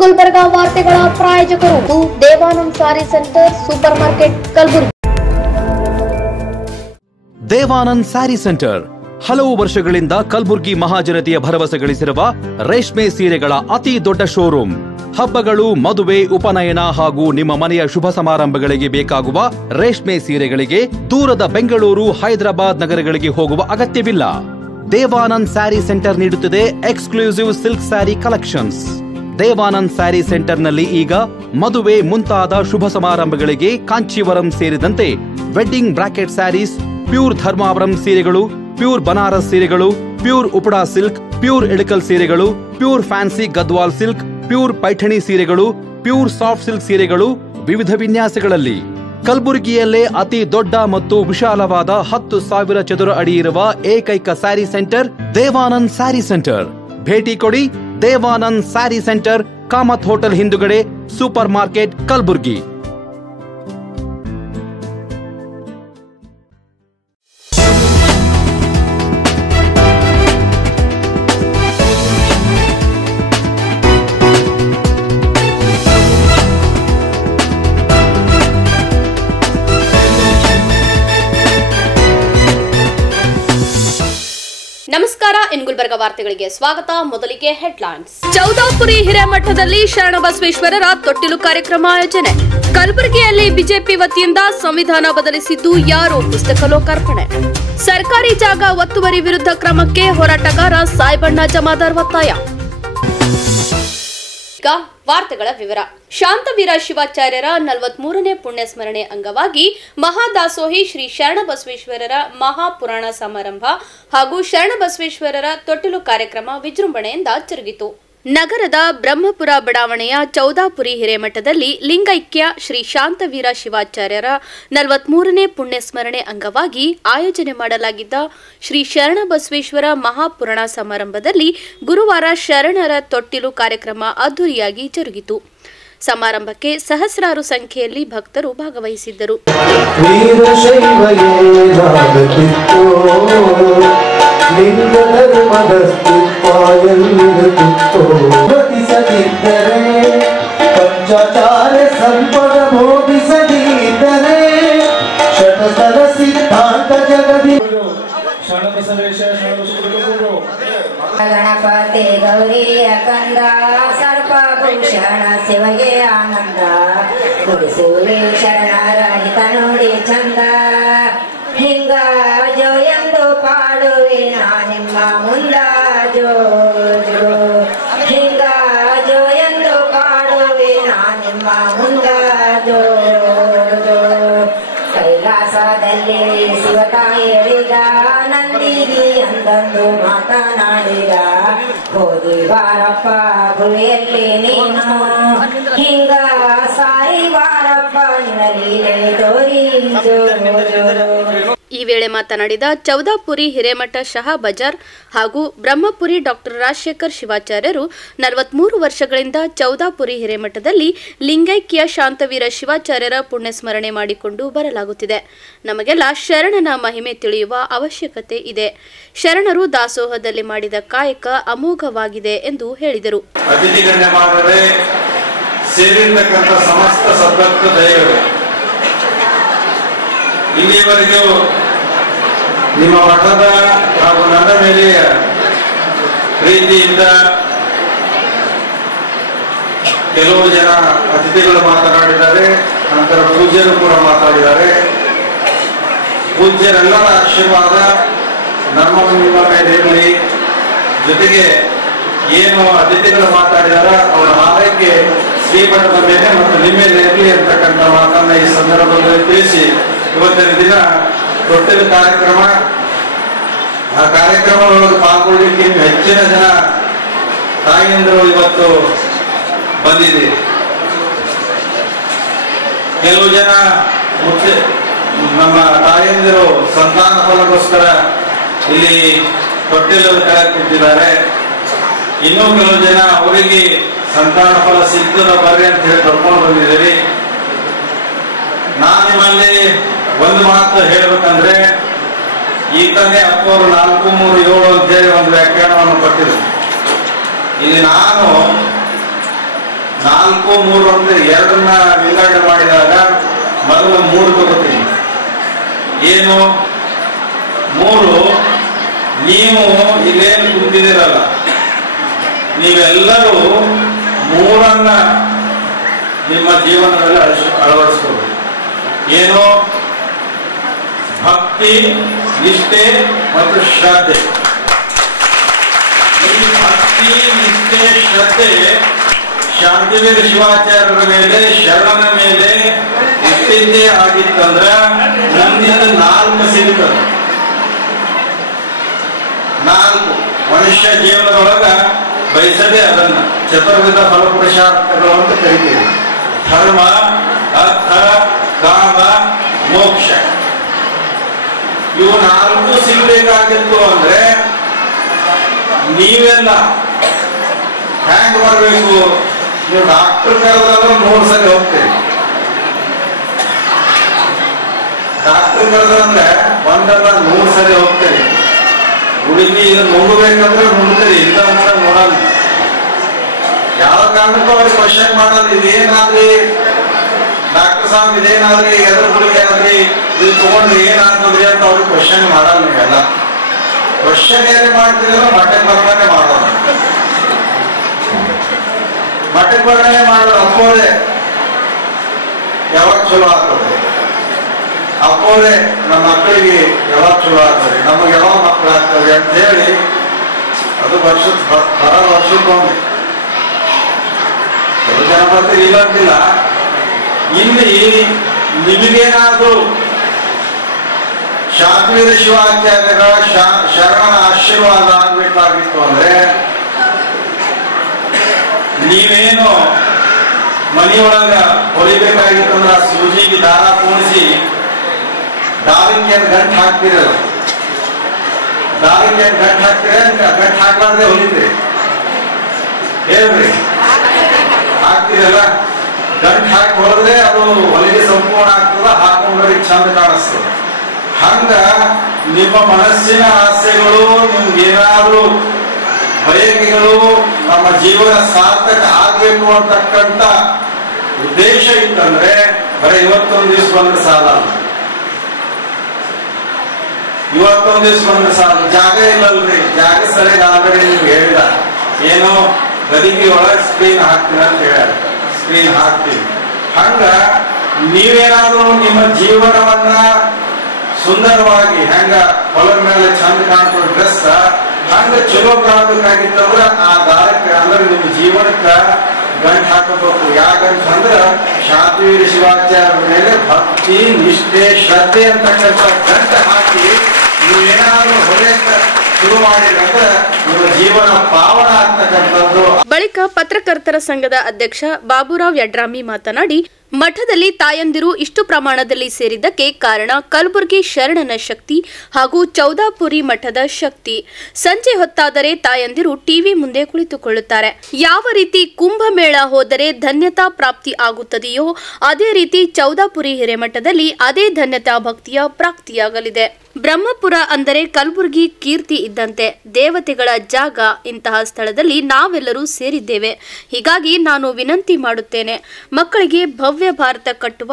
ಗುಲ್ಬರ್ಗಾ ವಾರ್ತೆಗಳ ಪ್ರಾಯೋಜಕರು Devanand sari centre super market Kalaburagi. Devanand sari centre ಹಲವು ವರ್ಷಗಳಿಂದ ಕಲಬುರಗಿ ಮಹಾಜನತೆಯ ಭರವಸೆ ಗಳಿಸಿರುವ ರೇಷ್ಮೆ ಸೀರೆಗಳ ಅತಿ ದೊಡ್ಡ ಶೋರೂಮ್. ಹಬ್ಬಗಳು, ಮದುವೆ, ಉಪನಯನ ಹಾಗೂ ನಿಮ್ಮ ಮನೆಯ ಶುಭ ಸಮಾರಂಭಗಳಿಗೆ ಬೇಕಾಗುವ ರೇಷ್ಮೆ ಸೀರೆಗಳಿಗೆ ದೂರದ ಬೆಂಗಳೂರು, ಹೈದರಾಬಾದ್ ನಗರಗಳಿಗೆ ಹೋಗುವ ಅಗತ್ಯವಿಲ್ಲ. ದೇವಾನಂದ್ ಸ್ಯಾರಿ ಸೆಂಟರ್ ನೀಡುತ್ತಿದೆ exclusive silk sari collections. Devanand sari ಸೆಂಟರ್ನಲ್ಲಿ ಈಗ ಮದುವೆ ಮುಂತಾದ ಶುಭ ಸಮಾರಂಭಗಳಿಗೆ ಕಾಂಚೀವರಂ ಸೇರಿದಂತೆ wedding bracket saris, pure Dharmavaram ಸೀರೆಗಳು, ಪ್ಯೂರ್ ಬನಾರಸ್ ಸೀರೆಗಳು, pure Uppada silk, pure Ilkal ಸೀರೆಗಳು, pure fancy Gadwal silk, pure Paithani ಸೀರೆಗಳು, ಪ್ಯೂರ್ ಸಾಫ್ಟ್ ಸಿಲ್ಕ್ ಸೀರೆಗಳು ವಿವಿಧ ವಿನ್ಯಾಸಗಳಲ್ಲಿ. ಕಲಬುರಗಿಯಲ್ಲೇ ಅತಿ ದೊಡ್ಡ ಮತ್ತು ವಿಶಾಲವಾದ 10,000 ಚದುರ ಅಡಿ ಇರುವ ಏಕೈಕ ಸ್ಯಾರಿ ಸೆಂಟರ್ ದೇವಾನಂದ್ ಸ್ಯಾರಿ ಸೆಂಟರ್. ಭೇಟಿ ಕೊಡಿ. ದೇವಾನಂದ್ ಸ್ಯಾರಿ ಸೆಂಟರ್, ಕಾಮತ್ ಹೋಟೆಲ್ ಹಿಂದುಗಡೆ, ಸೂಪರ್ ಮಾರ್ಕೆಟ್, ಕಲಬುರಗಿ. ನಮಸ್ಕಾರ. ಇನ್ ಗುಲ್ಬರ್ಗಾ ವಾರ್ತೆಗಳಿಗೆ ಸ್ವಾಗತ. ಮೊದಲಿಗೆ ಹೆಡ್ಲೈನ್ಸ್. ಚೌದಾಪುರಿ ಹಿರೇಮಠದಲ್ಲಿ ಶರಣಬಸವೇಶ್ವರರ ತೊಟ್ಟಿಲು ಕಾರ್ಯಕ್ರಮ ಆಯೋಜನೆ. ಕಲಬುರಗಿಯಲ್ಲಿ ಬಿಜೆಪಿ ವತಿಯಿಂದ ಸಂವಿಧಾನ ಬದಲಿಸಿದ್ದು ಯಾರು ಪುಸ್ತಕ ಲೋಕಾರ್ಪಣೆ. ಸರ್ಕಾರಿ ಜಾಗ ಒತ್ತುವರಿ ವಿರುದ್ಧ ಕ್ರಮಕ್ಕೆ ಹೋರಾಟಗಾರ ಸಾಯ್ಬಣ್ಣ ಜಮಾದಾರ್ ಒತ್ತಾಯ. ಈಗ ವಾರ್ತೆಗಳ ವಿವರ. ಶಾಂತವೀರ ಶಿವಾಚಾರ್ಯರ 43ನೇ ಪುಣ್ಯಸ್ಮರಣೆ ಅಂಗವಾಗಿ ಮಹಾದಾಸೋಹಿ ಶ್ರೀ ಶರಣಬಸವೇಶ್ವರರ ಮಹಾಪುರಾಣ ಸಮಾರಂಭ ಹಾಗೂ ಶರಣಬಸವೇಶ್ವರರ ತೊಟ್ಟಿಲು ಕಾರ್ಯಕ್ರಮ ವಿಜೃಂಭಣೆಯಿಂದ ಜರುಗಿತು. ನಗರದ ಬ್ರಹ್ಮಪುರ ಬಡಾವಣೆಯ ಚೌದಾಪುರಿ ಹಿರೇಮಠದಲ್ಲಿ ಲಿಂಗೈಕ್ಯ ಶ್ರೀ ಶಾಂತವೀರ ಶಿವಾಚಾರ್ಯರ 43ನೇ ಪುಣ್ಯಸ್ಮರಣೆ ಅಂಗವಾಗಿ ಆಯೋಜನೆ ಮಾಡಲಾಗಿದ್ದ ಶ್ರೀ ಶರಣಬಸವೇಶ್ವರ ಮಹಾಪುರಾಣ ಸಮಾರಂಭದಲ್ಲಿ ಗುರುವಾರ ಶರಣರ ತೊಟ್ಟಿಲು ಕಾರ್ಯಕ್ರಮ ಅದ್ದೂರಿಯಾಗಿ ಜರುಗಿತು. ಸಮಾರಂಭಕ್ಕೆ ಸಹಸ್ರಾರು ಸಂಖ್ಯೆಯಲ್ಲಿ ಭಕ್ತರು ಭಾಗವಹಿಸಿದ್ದರು. ಪಂಚಾಚಾರ್ಯ ಸಂಪದ ಭೋಗಿಸದಿದ್ದರೆ ಶತಸರ ಸಿದ್ಧಾಂತ ಜಗದಿ ಗಣಪತಿ ಗೌರಿಯ ಕಂದ ಸರ್ಪಭೂಷಣ ಶಿವಗೆ ಆನಂದ ಗುಡಿಸುವೆ ಶರಣರ ಹಿತ ನೋಡಿ ಚಂದ ಹಿಂಗ ಜೋ ಎಂದು ಪಾಡುವೆ ನಾ ನಿಮ್ಮ ಮುಂದ ಜೋ ಜೋ ಹಿಂಗ ಜೋ ಎಂದು ಪಾಡುವೆ ನಾ ನಿಮ್ಮ ಮುಂದ ಜೋ ಜೋ. ಕೈಲಾಸದಲ್ಲಿ ಶಿವತಾಯಿ ಹೇಳಿದ ನಂದಿಗಿ ಅಂದಂದು ಮಾತನಾಡಿದ ಹೋದಿ ಬಾರಪ್ಪ ಭುವಿಯಲ್ಲಿ ನೀನು ಹಿಂಗ ಸಾಯಿ ಬಾರಪ್ಪ ನಿನಲೀಲೆ ತೋರಿ ಜೋ ಜೋ. ಈ ವೇಳೆ ಮಾತನಾಡಿದ ಚೌದಾಪುರಿ ಹಿರೇಮಠ ಶಹಾ ಬಜಾರ್ ಹಾಗೂ ಬ್ರಹ್ಮಪುರಿ ಡಾಕ್ಟರ್ ರಾಜಶೇಖರ್ ಶಿವಾಚಾರ್ಯರು 43 ವರ್ಷಗಳಿಂದ ಚೌದಾಪುರಿ ಹಿರೇಮಠದಲ್ಲಿ ಲಿಂಗೈಕ್ಯ ಶಾಂತವೀರ ಶಿವಾಚಾರ್ಯರ ಪುಣ್ಯಸ್ಮರಣೆ ಮಾಡಿಕೊಂಡು ಬರಲಾಗುತ್ತಿದೆ. ನಮಗೆಲ್ಲ ಶರಣನ ಮಹಿಮೆ ತಿಳಿಯುವ ಅವಶ್ಯಕತೆ ಇದೆ. ಶರಣರು ದಾಸೋಹದಲ್ಲಿ ಮಾಡಿದ ಕಾಯಕ ಅಮೋಘವಾಗಿದೆ ಎಂದು ಹೇಳಿದರು. ಇಲ್ಲಿಯವರೆಗೂ ನಿಮ್ಮ ಮಠದ ಹಾಗೂ ನನ್ನ ಮೇಲೆ ಪ್ರೀತಿಯಿಂದ ಕೆಲವು ಜನ ಅತಿಥಿಗಳು ಮಾತನಾಡಿದ್ದಾರೆ, ನಂತರ ಪೂಜ್ಯರು ಕೂಡ ಮಾತಾಡಿದ್ದಾರೆ. ಪೂಜ್ಯರೆಲ್ಲರ ಆಶೀರ್ವಾದ ನಿಮ್ಮ ಮೇಲೆ ಇರಲಿ. ಜೊತೆಗೆ ಏನು ಅತಿಥಿಗಳು ಮಾತಾಡಿದಾರ ಅವರ ಆರೈಕೆ ಶ್ರೀಮಠದ ಮೇಲೆ ಮತ್ತು ನಿಮ್ಮ ಮೇಲೆ ಇರಲಿ ಅಂತಕ್ಕಂಥ ಮಾತನ್ನ ಈ ಸಂದರ್ಭದಲ್ಲಿ ತಿಳಿಸಿ, ಇವತ್ತಿನ ದಿನ ತೊಟ್ಟಿಲು ಕಾರ್ಯಕ್ರಮ, ಆ ಕಾರ್ಯಕ್ರಮದೊಳಗೆ ಪಾಲ್ಗೊಳ್ಳಿಕ್ಕೆ ಹೆಚ್ಚಿನ ಜನ ತಾಯಿಯಂದರು ಇವತ್ತು ಬಂದಿದೆ. ಕೆಲವು ಜನ ನಮ್ಮ ತಾಯಿಯಂದಿರು ಸಂತಾನ ಫಲಗೋಸ್ಕರ ಇಲ್ಲಿ ತೊಟ್ಟಿಲು ಕೆಳಗೆ ಕೂತಿದ್ದಾರೆ. ಇನ್ನೂ ಕೆಲವು ಜನ ಅವರಿಗೆ ಸಂತಾನ ಫಲ ಸಿಗ್ತದ ಬರ್ರಿ ಅಂತ ಹೇಳಿ ಕರ್ಕೊಂಡು ಬಂದಿದ್ದೀರಿ. ನಾನು ನಿಮ್ಮಲ್ಲಿ ಒಂದು ಮಾತು ಹೇಳ್ಬೇಕಂದ್ರೆ, ಈತನೇ ಅಪ್ಪವರು 437 ಅಂತೇಳಿ ಒಂದು ವ್ಯಾಖ್ಯಾನವನ್ನು ಕೊಟ್ಟಿದ್ರು. ಇದು ನಾನು 4, 3 ಅಂದ್ರೆ 2ನ್ನ ವಿಂಗಡಣೆ ಮಾಡಿದಾಗ ಮೊದಲು 3 ತಗೋತೀನಿ. ಏನು 3? ನೀವು ಇಲ್ಲೇನು ಕುಂತಿದ್ದೀರಲ್ಲ, ನೀವೆಲ್ಲರೂ 3ನ್ನ ನಿಮ್ಮ ಜೀವನದಲ್ಲಿ ಅಳವಡಿಸ್ಕೋಬೇಕು. ಏನು? ಭಕ್ತಿ, ನಿಷ್ಠೆ ಮತ್ತು ಶ್ರದ್ಧೆ. ಈ ಭಕ್ತಿ, ನಿಷ್ಠೆ, ಶ್ರದ್ಧೆ ಶಾಂತಿವೀರ ಶಿವಾಚಾರ್ಯರ ಮೇಲೆ, ಶರಣನ ಮೇಲೆ ಇಟ್ಟಿದ್ದೇ ಆಗಿತ್ತಂದ್ರ ಮುಂದಿನ 4 ಸಿಗುತ್ತದೆ. 4 ಮನುಷ್ಯ ಜೀವನದೊಳಗ ಬಯಸದೆ ಅದನ್ನ ಚತುರ್ವಿಧ ಫಲಪುರುಷಾರ್ಥಗಳು ಅಂತ ಕರಿತೀವಿ. ಧರ್ಮ, ಅರ್ಥ, ಕಾಮ, ಮೋಕ್ಷ. ಇವು 4 ಸಿಗಬೇಕಾಗಿತ್ತು ಅಂದ್ರೆ ನೀವೆಲ್ಲ ಹ್ಯಾಂಗ್ ಮಾಡಬೇಕು? ನೀವು ಡಾಕ್ಟರ್ ಕರೆದ್ರೆ 3 ಸರಿ ಹೋಗ್ತೀರಿ. ಡಾಕ್ಟರ್ ಕರೆದ್ರೆ 100 ಸರಿ ಹೋಗ್ತೀರಿ. ಹುಡುಗಿ ಇದನ್ನ ನುಂಗಬೇಕಂದ್ರೆ ನುಂಗ್ತೀರಿ, ಇಲ್ಲ ಅಂತ ನೋಡಲ್ಲ. ಯಾವ ಕಾರಣಕ್ಕೂ ಅವ್ರಿಗೆ ಕ್ವಶನ್ ಮಾಡಲ್ಲ. ಇದೇನಾದ್ರಿ ಡಾಕ್ಟರ್ ಸಾಹೇಬ್, ಇದೇನಾದ್ರಿ, ಎದ್ರ ಹುಡುಗಿ ಆದ್ರಿ, ಇದು ತಗೊಂಡ್ರಿ ಏನಾದ್ರಿ ಅಂತ ಅವ್ರಿಗೆ ಕ್ವಶನ್ ಮಾಡಲ್ಲ. ನೀವೆಲ್ಲ ಕ್ವಶನ್ ಏನೇ ಮಾಡ್ತಿದ್ರೆ ಮಟ್ಟಕ್ಕೆ ಬರ್ಮಾನೆ ಮಾಡೋಣ. ಮಟ್ಟಕ್ಕೆ ಬರ್ಮಾನೆ ಮಾಡೋದು ಅಪ್ಪೋದೆ ಯಾವಾಗ ಚಲೋ ಆಗ್ತದೆ, ಅಪ್ಪೋದೆ ನಮ್ಮ ಮಕ್ಕಳಿಗೆ ಯಾವಾಗ ಚಲೋ ಆಗ್ತದೆ, ನಮಗೆ ಯಾವಾಗ ಮಕ್ಕಳು ಆಗ್ತವೆ ಅಂತ ಹೇಳಿ ಅದು ವರ್ಷಕ್ಕೊಮ್ಮೆ. ಕೆಲವು ಜನ ಬರ್ತೀರಿ, ಇಲ್ಲಂತಿಲ್ಲ. ಇಲ್ಲಿ ನಿಮಗೇನಾದ್ರೂ ಶಾಂತಿವೀರ ಶಿವಾಚಾರ್ಯರ ಶರಣನ ಆಶೀರ್ವಾದ ಆಗ್ಬೇಕಾಗಿತ್ತು ಅಂದ್ರೆ ನೀವೇನು ಮನೆಯೊಳಗ ಹೊಲಿಬೇಕಾಗಿತ್ತು ಅಂದ್ರೆ ಆ ಸೂಜಿಗೆ ದಾರ ಕೂಡಿಸಿ ದಾರಕ್ಕೆ ಗಂಟು ಹಾಕ್ತಿರಲ್ಲ. ದಾರಕ್ಕೆ ಗಂಟು ಹಾಕ್ತೀರ, ಗಂಟು ಹಾಕ್ಲಾರ್ದೆ ಹೊಲಿತೀರಿ. ಹೇಳ್ರಿ, ಹಾಕ್ತಿರಲ್ಲ. ಗಂಟು ಹಾಕಿ ಹೊರದ್ರೆ ಅದು ಹೊಲಿಗೆ ಸಂಪೂರ್ಣ ಆಗ್ತದ, ಹಾಕೊಂಡ್ರೆ ಚಂದ ಕಾಣಿಸ್ತದೆ. ಹಂಗ ನಿಮ್ಮ ಮನಸ್ಸಿನ ಆಸೆಗಳು, ನಿಮ್ಗೇನಾದ್ರೂ ಬಯಕೆಗಳು, ನಮ್ಮ ಜೀವನ ಸಾರ್ಥಕ ಆಗ್ಬೇಕು ಅಂತಕ್ಕಂಥ ಉದ್ದೇಶ ಇತ್ತಂದ್ರೆ ಬರೀ ಇವತ್ತೊಂದು ದಿವಸ ಬಂದ್ರೆ ಸಾಲ. ಇವತ್ತೊಂದು ದಿವಸ ಬಂದ್ರೆ ಸಾಲ. ಜಾಗ ಇಲ್ಲಲ್ರಿ, ಜಾಗ ಸರಿಯಾಗಿ ಆಲ್ರೆಡಿ ನೀವು ಹೇಳಿದ ಏನೋ ಗದಿಗೆ ಒಳಗೆ ಸ್ಕ್ರೀನ್ ಹಾಕ್ತೀರ ಅಂತ ಹೇಳ್ಯಾರ. ಸ್ಕ್ರೀನ್ ಹಾಕ್ತೀವಿ. ಹಂಗ ನೀವೇನಾದ್ರೂ ನಿಮ್ಮ ಜೀವನವನ್ನ ಸುಂದರವಾಗಿ ಹೆಂಗ ಹೊಲದ ಮೇಲೆ ಚಂದ ಕಾಣ್ತೋ ಡ್ರೆಸ್ ಹಂಗ ಚಲೋ ಕಾಣಬೇಕಾಗಿತ್ತಂದ್ರ ಆ ದಾರಕ್ಕೆ ಅಂದ್ರೆ ನಿಮ್ಮ ಜೀವನಕ್ಕ ಗಂಟು ಹಾಕಬೇಕು. ಯಾಕಂತಂದ್ರ ಶಾಂತಿವೀರ ಶಿವಾಚಾರ್ಯರ ಮೇಲೆ ಭಕ್ತಿ, ನಿಷ್ಠೆ, ಶ್ರದ್ಧೆ ಅಂತಕ್ಕಂಥ ಗಂಟು ಹಾಕಿ ನೀವೇನಾದ್ರೂ ಹೊಳೆಯಕ್ಕ ಶುರು ಮಾಡಿದ್ರೆ ನಿಮ್ಮ ಜೀವನ ಪಾವನ ಆಗ್ತಕ್ಕಂಥದ್ದು. ಬಳಿಕ ಪತ್ರಕರ್ತರ ಸಂಘದ ಅಧ್ಯಕ್ಷ ಬಾಬುರಾವ್ ಯಡ್ರಾಮಿ ಮಾತನಾಡಿ, ಮಠದಲ್ಲಿ ತಾಯಂದಿರು ಇಷ್ಟು ಪ್ರಮಾಣದಲ್ಲಿ ಸೇರಿದ್ದಕ್ಕೆ ಕಾರಣ ಕಲಬುರಗಿ ಶರಣನ ಶಕ್ತಿ ಹಾಗೂ ಚೌದಾಪುರಿ ಮಠದ ಶಕ್ತಿ. ಸಂಜೆ ಹೊತ್ತಾದರೆ ತಾಯಂದಿರು ಟಿವಿ ಮುಂದೆ ಕುಳಿತುಕೊಳ್ಳುತ್ತಾರೆ. ಯಾವ ರೀತಿ ಕುಂಭಮೇಳ ಹೋದರೆ ಧನ್ಯತಾ ಪ್ರಾಪ್ತಿ ಆಗುತ್ತದೆಯೋ ಅದೇ ರೀತಿ ಚೌದಾಪುರಿ ಹಿರೇಮಠದಲ್ಲಿ ಅದೇ ಧನ್ಯತಾ ಭಕ್ತಿಯ ಪ್ರಾಪ್ತಿಯಾಗಲಿದೆ. ಬ್ರಹ್ಮಪುರ ಅಂದರೆ ಕಲಬುರಗಿ ಕೀರ್ತಿ ಇದ್ದಂತೆ, ದೇವತೆಗಳ ಜಾಗ. ಇಂತಹ ಸ್ಥಳದಲ್ಲಿ ನಾವೆಲ್ಲರೂ ಸೇರಿದ್ದೇವೆ. ಹೀಗಾಗಿ ನಾನು ವಿನಂತಿ ಮಾಡುತ್ತೇನೆ, ಮಕ್ಕಳಿಗೆ ಭವ್ಯ ಭಾರತ ಕಟ್ಟುವ,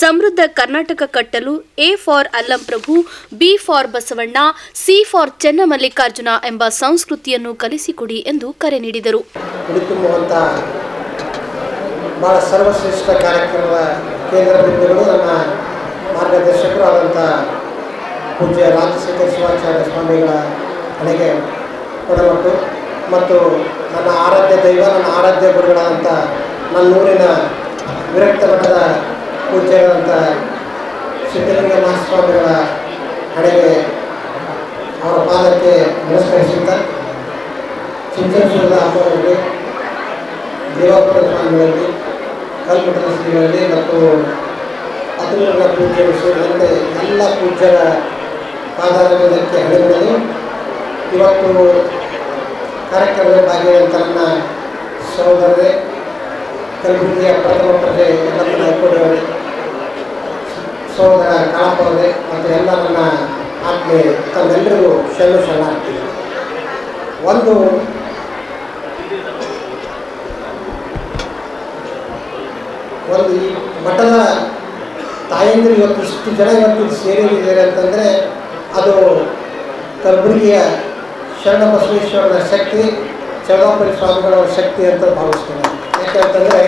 ಸಮೃದ್ಧ ಕರ್ನಾಟಕ ಕಟ್ಟಲು A for Allamaprabhu, B for Basavanna, C for Chennamallikarjuna ಎಂಬ ಸಂಸ್ಕೃತಿಯನ್ನು ಕಲಿಸಿಕೊಡಿ ಎಂದು ಕರೆ ನೀಡಿದರು. ಬಹಳ ಸರ್ವಶ್ರೇಷ್ಠ ಕಾರ್ಯಕ್ರಮದ ಕೇಂದ್ರ ಬಿಂದುಗಳು ನನ್ನ ಮಾರ್ಗದರ್ಶಕರು ಆದಂಥ ಪೂಜ್ಯ ರಾಜಶೇಖರ ಶಿವಾಚಾರ್ಯ ಸ್ವಾಮಿಗಳ ಮನೆಗೆ ಕೊಡಮಟ್ಟು ಮತ್ತು ನನ್ನ ಆರಾಧ್ಯ ದೈವ, ನನ್ನ ಆರಾಧ್ಯ ಗುರುಗಳಾದಂಥ ನನ್ನೂರಿನ ವಿರಕ್ತ ಮಠದ ಪೂಜ್ಯರಾದಂಥ ಸಿದ್ಧಲಿಂಗ ಮಹಾಸ್ವಾಮಿಗಳ ಕಡೆಗೆ ಅವರ ಪಾದಕ್ಕೆ ನಮಸ್ಕರಿಸುತ್ತಾ, ಚಿಂಚನಸೂರದ ಅಮ್ಮವರಿಗೆ, ದೇವಾಪುರ ಸ್ವಾಮಿಗಳಲ್ಲಿ, ಕಲ್ಮಠದ ಶ್ರೀಗಳಲ್ಲಿ ಮತ್ತು ಅತುಲನ ಪೂಜ್ಯರು ಸೇರಿದಂತೆ ಎಲ್ಲ ಪೂಜ್ಯರ ಪಾದಾರಕ್ಕೆ ಹಣಿಬಿಡಲು ಇವತ್ತು ಕಾರ್ಯಕ್ರಮದಲ್ಲಿ ಭಾಗಿಯಾದಂಥ ನನ್ನ ಸಹೋದರರೇ, ಕಲಬುರಗಿಯ ಪ್ರಥಮ ಪ್ರಜೆ ಯಲ್ಲಪ್ಪನ ಹೈಕೋಟೆಯವರೇ, ಸಹೋದರ ಕಾಳಪ್ಪ ಅವರೇ ಮತ್ತು ಎಲ್ಲ ನನ್ನ ಆತ್ಮೀಯ ತಮ್ಮೆಲ್ಲರಿಗೂ ಶರಣಾಗ್ತೀವಿ. ಒಂದು ಒಂದು ಈ ಮಠದ ತಾಯಂದಿರು ಇವತ್ತು ಇಷ್ಟು ಜನ ಇವತ್ತು ಸೇರಿದ್ದಾರೆ ಅಂತಂದರೆ ಅದು ಕಲಬುರಗಿಯ ಶರಣ ಬಸವೇಶ್ವರನ ಶಕ್ತಿ, ಚೌದಾಪುರಿ ಸ್ವಾಮಿಗಳವರ ಶಕ್ತಿ ಅಂತ ಭಾವಿಸ್ತೀನಿ. ಯಾಕೆಂತಂದರೆ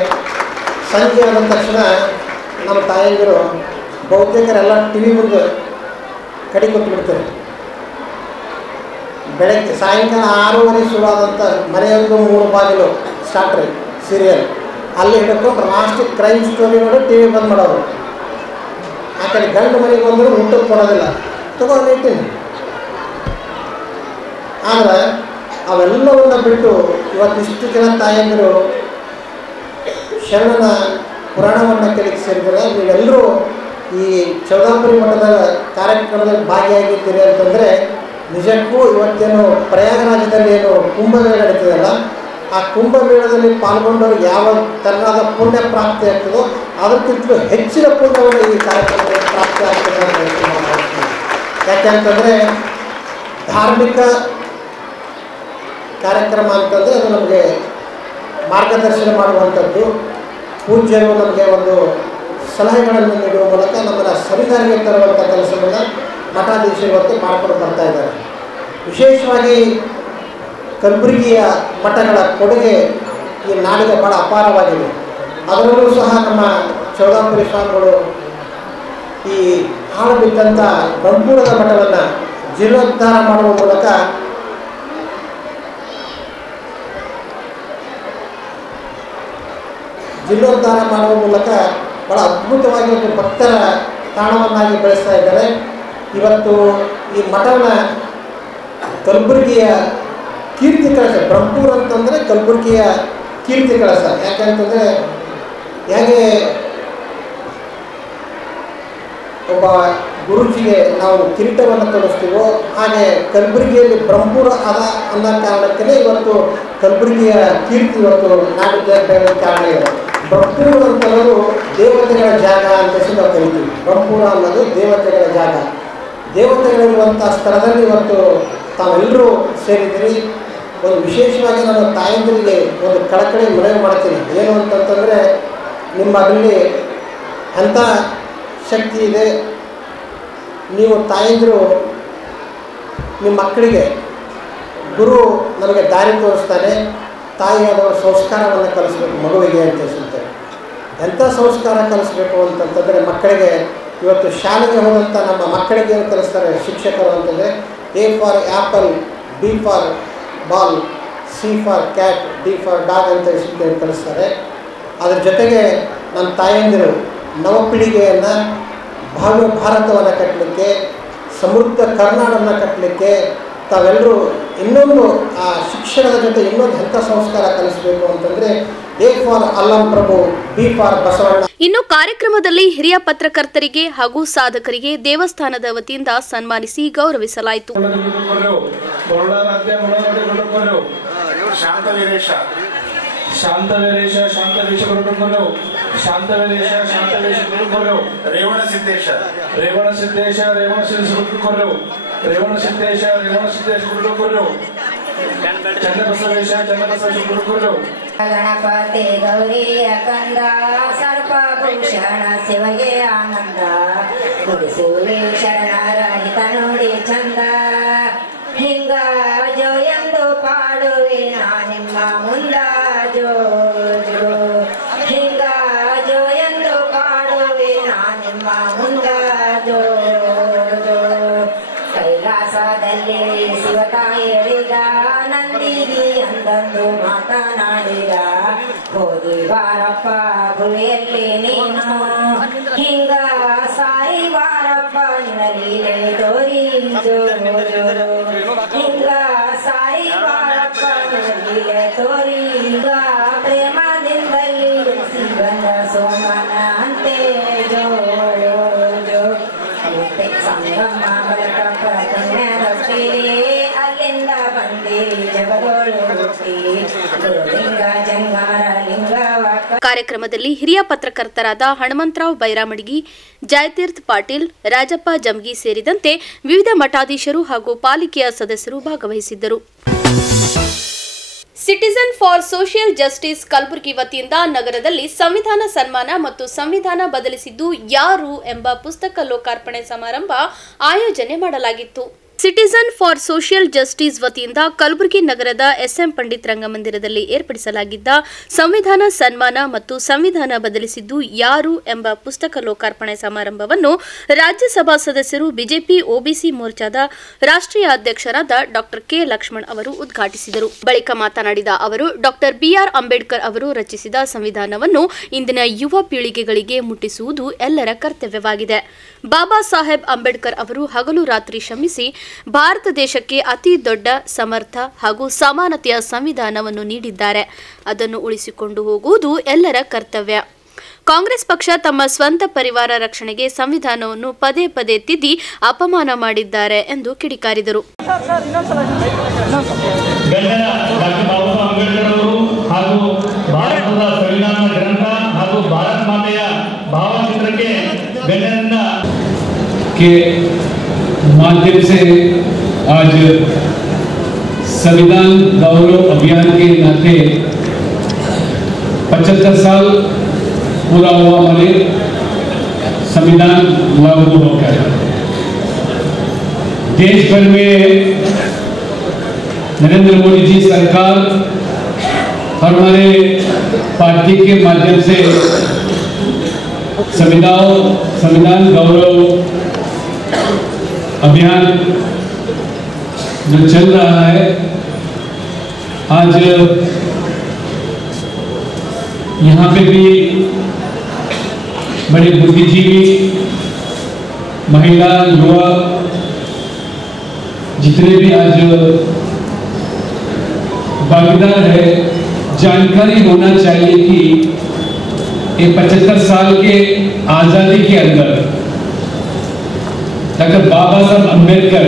ಸಂಜೆ ಆದ ತಕ್ಷಣ ನಮ್ಮ ತಾಯಂದಿರು ಬಹುತೇಕರೆಲ್ಲ ಟಿ ವಿ ಮುಂದೆ ಕಡೆ ಕೂತ್ಬಿಡ್ತಾರೆ. ಬೆಳಗ್ಗೆ ಸಾಯಂಕಾಲ 6:30 ಶುರುವಾದಂಥ ಮನೆಯೊಂದು 3 ಬಾಗಿಲು ಸ್ಟಾರ್ಟ್ರಿ ಸೀರಿಯಲ್ ಅಲ್ಲಿ ಹಿಡ್ಕೊಂಡು ಲಾಸ್ಟ್ ಕ್ರೈಮ್ ಸ್ಟೋರಿಗಳು ಟಿ ವಿ ಬಂದ್ ಮಾಡೋರು. ಆ ಕಡೆ ಗಂಡು ಮನೆಗೆ ಬಂದರೂ ಊಟಕ್ಕೆ ಕೊಡೋದಿಲ್ಲ, ತಗೊಂಡಿರ್ತೀನಿ. ಆದರೆ ಅವೆಲ್ಲವನ್ನು ಬಿಟ್ಟು ಇವತ್ತಿಷ್ಟು ಜನ ತಾಯಂದಿರು ಶರಣನ ಪುರಾಣವನ್ನು ಕೇಳಕ್ಕೆ ಸೇರಿದರೆ ನೀವೆಲ್ಲರೂ ಈ ಚೌದಾಪುರಿ ಮಠದ ಕಾರ್ಯಕ್ರಮದಲ್ಲಿ ಭಾಗಿಯಾಗಿದ್ದೀರಿ ಅಂತಂದರೆ ನಿಜಕ್ಕೂ ಇವತ್ತೇನು ಪ್ರಯಾಗರಾಜದಲ್ಲಿ ಏನು ಕುಂಭಮೇಳ ನಡೀತದಲ್ಲ, ಆ ಕುಂಭಮೇಳದಲ್ಲಿ ಪಾಲ್ಗೊಂಡವ್ರಿಗೆ ಯಾವ ತರನಾದ ಪುಣ್ಯ ಪ್ರಾಪ್ತಿ ಆಗ್ತದೋ ಅದಕ್ಕಿಂತಲೂ ಹೆಚ್ಚಿನ ಪುಣ್ಯವನ್ನು ಈ ಕಾರ್ಯಕ್ರಮದಲ್ಲಿ ಪ್ರಾಪ್ತಿ ಆಗ್ತದೆ ಅಂತ ಹೇಳ್ತೀನಿ. ಯಾಕೆಂತಂದರೆ ಧಾರ್ಮಿಕ ಕಾರ್ಯಕ್ರಮ ಅಂತಂದರೆ ಅದು ನಮಗೆ ಮಾರ್ಗದರ್ಶನ ಮಾಡುವಂಥದ್ದು. ಪೂಜ್ಯರು ನಮಗೆ ಒಂದು ಸಲಹೆಗಳನ್ನು ನೀಡುವ ಮೂಲಕ ನಮ್ಮನ್ನು ಸರಿದಾರಿಗೆ ತರುವಂಥ ಕೆಲಸವನ್ನು ಮಠಾಧೀಶರು ಇವತ್ತು ಮಾಡಿಕೊಂಡು ಬರ್ತಾ ಇದ್ದಾರೆ. ವಿಶೇಷವಾಗಿ ಕಲಬುರಗಿಯ ಮಠಗಳ ಕೊಡುಗೆ ಈ ನಾಡಿಗೆ ಭಾಳ ಅಪಾರವಾಗಿದೆ. ಅದರಲ್ಲೂ ಸಹ ನಮ್ಮ ಚೌದಾಪುರಿ ಸ್ವಾಮಿಗಳು ಈ ಹಾಳು ಬಿದ್ದಂಥ ಬ್ರಹ್ಮಪುರದ ಮಠವನ್ನು ಜೀರ್ಣೋದ್ಧಾರ ಮಾಡುವ ಮೂಲಕ ಭಾಳ ಅದ್ಭುತವಾಗಿ ಒಂದು ಭಕ್ತರ ತಾಣವನ್ನಾಗಿ ಬೆಳೆಸ್ತಾ ಇದ್ದಾರೆ. ಇವತ್ತು ಈ ಮಠವನ್ನು ಕಲಬುರಗಿಯ ಕೀರ್ತಿ ಕಳಸ, ಬ್ರಹ್ಮಪುರ ಅಂತಂದರೆ ಕಲಬುರಗಿಯ ಕೀರ್ತಿ ಕಳಸ. ಯಾಕೆಂತಂದರೆ ಹೇಗೆ ಒಬ್ಬ ಗುರುಜಿಗೆ ನಾವು ಕಿರೀಟವನ್ನು ತೊಡಿಸ್ತೀವೋ ಹಾಗೆ ಕಲಬುರಗಿಯಲ್ಲಿ ಬ್ರಹ್ಮಪುರ ಅದ ಅನ್ನೋ ಕಾರಣಕ್ಕೇ ಇವತ್ತು ಕಲಬುರಗಿಯ ಕೀರ್ತಿ ಇವತ್ತು ನಾಡಿನ ಕಾರಣ ಇದೆ. ಬ್ರಹ್ಮಪುರ ಅಂತಂದರೂ ದೇವತೆಗಳ ಜಾಗ ಅಂತ ನಾವು ಕರಿತೀವಿ. ಬ್ರಹ್ಮಪುರ ಅನ್ನೋದು ದೇವತೆಗಳ ಜಾಗ. ದೇವತೆಗಳಿರುವಂಥ ಸ್ಥಳದಲ್ಲಿ ಇವತ್ತು ತಾವೆಲ್ಲರೂ ಸೇರಿದ್ದೀರಿ. ಒಂದು ವಿಶೇಷವಾಗಿ ನಾನು ತಾಯಂದಿರಿಗೆ ಒಂದು ಕಳಕಳಿ ಮನವಿ ಮಾಡ್ತೀನಿ. ಏನು ಅಂತಂತಂದರೆ ನಿಮ್ಮ ಅದರಲ್ಲಿ ಅಂಥ ಶಕ್ತಿ ಇದೆ. ನೀವು ತಾಯಂದಿರು ನಿಮ್ಮ ಮಕ್ಕಳಿಗೆ ಗುರು ನಮಗೆ ದಾರಿ ತೋರಿಸ್ತಾನೆ, ತಾಯಿಯಾದವರು ಸಂಸ್ಕಾರವನ್ನು ಕಲಿಸ್ಬೇಕು ಮಗುವಿಗೆ ಅಂತ ಅನಿಸುತ್ತೆ. ಎಂಥ ಸಂಸ್ಕಾರ ಕಲಿಸ್ಬೇಕು ಅಂತಂತಂದರೆ ಮಕ್ಕಳಿಗೆ ಇವತ್ತು ಶಾಲೆಗೆ ಹೋದಂಥ ನಮ್ಮ ಮಕ್ಕಳಿಗೆ ಏನು ಕಲಿಸ್ತಾರೆ ಶಿಕ್ಷಕರು ಅಂತಂದರೆ A for apple, B for ball, C for cat, D for dog ಅಂತ ಕಲಿಸ್ತಾರೆ. ಅದ್ರ ಜೊತೆಗೆ ನಮ್ಮ ತಾಯಂದಿರು ನವಪೀಳಿಗೆಯನ್ನು ಭವ್ಯ ಭಾರತವನ್ನು ಕಟ್ಟಲಿಕ್ಕೆ, ಸಮೃದ್ಧ ಕರ್ನಾಟಕವನ್ನು ಕಟ್ಟಲಿಕ್ಕೆ ತಾವೆಲ್ಲರೂ ಇನ್ನೊಂದು ಆ ಶಿಕ್ಷಣದ ಜೊತೆ ಇನ್ನೊಂದು ಎಂಥ ಸಂಸ್ಕಾರ ಕಲಿಸಬೇಕು ಅಂತಂದರೆ A for Allama Prabhu, B for Basavanna. ಇನ್ನು ಕಾರ್ಯಕ್ರಮದಲ್ಲಿ ಹಿರಿಯ ಪತ್ರಕರ್ತರಿಗೆ ಹಾಗೂ ಸಾಧಕರಿಗೆ ದೇವಸ್ಥಾನದ ವತಿಯಿಂದ ಸನ್ಮಾನಿಸಿ ಗೌರವಿಸಲಾಯಿತು. ಶಾಂತವೀರೇಶ ಶಾಂತವೇಶ ಗುರುಗಳು, ಶಾಂತವೀರೇಶ ಶಾಂತವೇಶ ಗುರುಗಳು, ರೇವಣಸಿದ್ದೇಶ ರೇವಣಸಿದ್ದೇಶ ರೇವಣಸಿದ್ದೇಶ ಗುರುಗಳು, ರೇವಣಸಿದ್ದೇಶ ರೇವಣಸಿದ್ದೇಶ ಗುರುಗಳು, ಚನ್ನಬಸವೇಶ ಚನ್ನಬಸವೇಶ ಗುರುಗಳು. ಗಣಪತಿ ಗೌರಿಯ ಕಂದ ಸರ್ಪಭೂಷಣ ಶಿವಗೆ ಆನಂದ, ಗುರುಸೂರಿ ಶರಣರ ಹಿತ ನೋಡಿ ಚಂದ, ಹಿಂಗ ಜೋ ಎಂದು ಪಾಡುವೆ ನಾ ನಿಮ್ಮ ಮುಂದ ಜೋ ಜೋ, ಹಿಂಗ ಜೋ ಎಂದು ಪಾಡುವೆ ನಾ ನಿಮ್ಮ ಮುಂದ ಜೋ ಜೋ. ಕೈಲಾಸದಲ್ಲಿ ಶಿವತಾಯಿ ಹೇಳಿದ, ನಂದಿಗಿ ಅಂದಂದು ಮಾತನಾಡಿದ, ಹೋಗಿ ಬಾರಪ್ಪ ಭುವಿಯಲ್ಲಿ ನೀನು, ಹಿಂಗ ಸಾಯಿ ಬಾರಪ್ಪ ನಿನಲೀಲೆ ತೋರಿ ಜೋ ಜೋ, ಹಿಂಗ ಸಾಯಿ ಬಾರಪ್ಪ ನಿನಲೀಲೆ ತೋರಿ, ಹಿಂಗ ಪ್ರೇಮದಿಂದಲಿ ಬಂದ ಸೋಮನ ಅಂತೆ ಜೋ ಜೋ. ಸಂಗಮ ಬಲಕಪ್ಪ ಪುಣ್ಯದೊಟ್ಟಿ, ಅಲ್ಲಿಂದ ಬಂದಿರಿ ಜಗದೋಳು ಹುಟ್ಟಿ, ಗುರುಲಿಂಗ ಜಂಗಮರ ಲಿಂಗವ. ಕಾರ್ಯಕ್ರಮದಲ್ಲಿ ಹಿರಿಯ ಪತ್ರಕರ್ತರಾದ ಹನುಮಂತರಾವ್ ಬೈರಾಮಡಿಗಿ, ಜಯತೀರ್ಥ ಪಾಟೀಲ್, ರಾಜಪ್ಪ ಜಮಗಿ ಸೇರಿದಂತೆ ವಿವಿಧ ಮಠಾಧೀಶರು ಹಾಗೂ ಪಾಲಿಕೆಯ ಸದಸ್ಯರು ಭಾಗವಹಿಸಿದ್ದರು. Citizen for social justice Kalaburagi ವತಿಯಿಂದ ನಗರದಲ್ಲಿ ಸಂವಿಧಾನ ಸನ್ಮಾನ ಮತ್ತು ಸಂವಿಧಾನ ಬದಲಿಸಿದ್ದು ಯಾರು ಎಂಬ ಪುಸ್ತಕ ಲೋಕಾರ್ಪಣೆ ಸಮಾರಂಭ ಆಯೋಜನೆ ಮಾಡಲಾಗಿತ್ತು. ಸಿಟಿಜನ್ ಫಾರ್ ಸೋಷಿಯಲ್ ಜಸ್ಟಿಸ್ ವತಿಯಿಂದ ಕಲಬುರಗಿ ನಗರದ ಎಸ್ಎಂ ಪಂಡಿತ್ ರಂಗಮಂದಿರದಲ್ಲಿ ಏರ್ಪಡಿಸಲಾಗಿದ್ದ ಸಂವಿಧಾನ ಸನ್ಮಾನ ಮತ್ತು ಸಂವಿಧಾನ ಬದಲಿಸಿದ್ದು ಯಾರು ಎಂಬ ಪುಸ್ತಕ ಲೋಕಾರ್ಪಣೆ ಸಮಾರಂಭವನ್ನು ರಾಜ್ಯಸಭಾ ಸದಸ್ಯರು ಬಿಜೆಪಿ ಒಬಿಸಿ ಮೋರ್ಚಾದ ರಾಷ್ಟ್ರೀಯ ಅಧ್ಯಕ್ಷರಾದ ಡಾಕ್ಟರ್ ಕೆ ಲಕ್ಷ್ಮಣ್ ಅವರು ಉದ್ಘಾಟಿಸಿದರು. ಬಳಿಕ ಮಾತನಾಡಿದ ಅವರು ಡಾಕ್ಟರ್ ಬಿಆರ್ ಅಂಬೇಡ್ಕರ್ ಅವರು ರಚಿಸಿದ ಸಂವಿಧಾನವನ್ನು ಇಂದಿನ ಯುವ ಪೀಳಿಗೆಗಳಿಗೆ ಮುಟ್ಟಿಸುವುದು ಎಲ್ಲರ ಕರ್ತವ್ಯವಾಗಿದೆ. ಬಾಬಾ ಸಾಹೇಬ್ ಅಂಬೇಡ್ಕರ್ ಅವರು ಹಗಲು ರಾತ್ರಿ ಶ್ರಮಿಸಿ ಭಾರತ ದೇಶಕ್ಕೆ ಅತಿ ದೊಡ್ಡ ಸಮರ್ಥ ಹಾಗೂ ಸಮಾನತೆಯ ಸಂವಿಧಾನವನ್ನು ನೀಡಿದ್ದಾರೆ. ಅದನ್ನು ಉಳಿಸಿಕೊಂಡು ಹೋಗುವುದು ಎಲ್ಲರ ಕರ್ತವ್ಯ. ಕಾಂಗ್ರೆಸ್ ಪಕ್ಷ ತಮ್ಮ ಸ್ವಂತ ಪರಿವಾರ ರಕ್ಷಣೆಗೆ ಸಂವಿಧಾನವನ್ನು ಪದೇ ಪದೇ ತಿದ್ದಿ ಅಪಮಾನ ಮಾಡಿದ್ದಾರೆ ಎಂದು ಕಿಡಿಕಾರಿದರು. माध्यम से आज संविधान गौरव अभियान के नाते 75 साल पूरा हुआ हमारे संविधान लागू हो गया. देश भर में नरेंद्र मोदी जी सरकार और हमारे पार्टी के माध्यम से संविधान गौरव अभियान जो चल रहा है, आज यहाँ पे भी बड़े बुद्धिजीवी, महिला, युवा जितने भी आज भागीदार है, जानकारी होना चाहिए कि ये 75 साल के आज़ादी के अंदर डॉक्टर बाबा साहब अंबेडकर